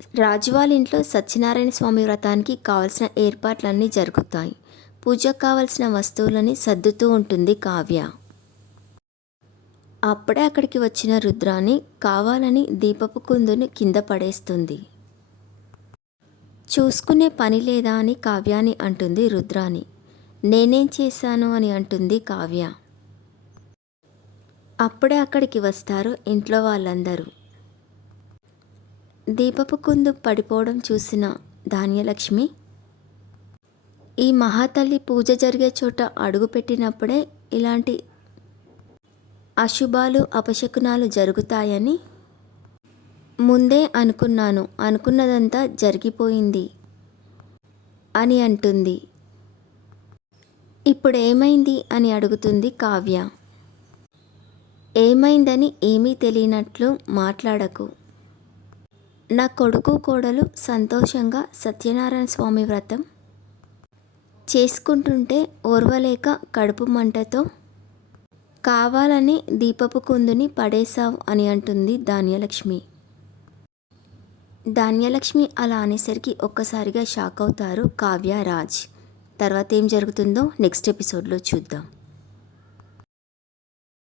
రాజు ఇంట్లో సత్యనారాయణ స్వామి వ్రతానికి కావలసిన ఏర్పాట్లన్నీ జరుగుతాయి. పూజకు కావలసిన వస్తువులని సర్దుతూ ఉంటుంది కావ్య. అప్పుడే అక్కడికి వచ్చిన రుద్రాని కావాలని దీపపు కుందుని కింద పడేస్తుంది. చూసుకునే పని లేదా అని కావ్యాని అంటుంది రుద్రాని. నేనేం చేశాను అని అంటుంది కావ్య. అప్పుడే అక్కడికి వస్తారు ఇంట్లో వాళ్ళందరూ. దీపపు కుందు పడిపోవడం చూసిన ధాన్యలక్ష్మి ఈ మహాతల్లి పూజ జరిగే చోట అడుగుపెట్టినప్పుడే ఇలాంటి అశుభాలు అపశకునాలు జరుగుతాయని ముందే అనుకున్నాను. అనుకున్నదంతా జరిగిపోయింది అని అంటుంది. ఇప్పుడు ఏమైంది అని అడుగుతుంది కావ్య. ఏమైందని ఏమీ తెలియనట్లు మాట్లాడకు. నా కొడుకు కోడలు సంతోషంగా సత్యనారాయణ స్వామి వ్రతం చేసుకుంటుంటే ఓర్వలేక కడుపు మంటతో కావాలని దీపపు కుందుని పడేశావు అని అంటుంది ధాన్యలక్ష్మి. ధాన్యలక్ష్మి అలా అనేసరికి ఒక్కసారిగా షాక్ అవుతారు కావ్య రాజ్ తర్వాత ఏం జరుగుతుందో నెక్స్ట్ ఎపిసోడ్లో చూద్దాం.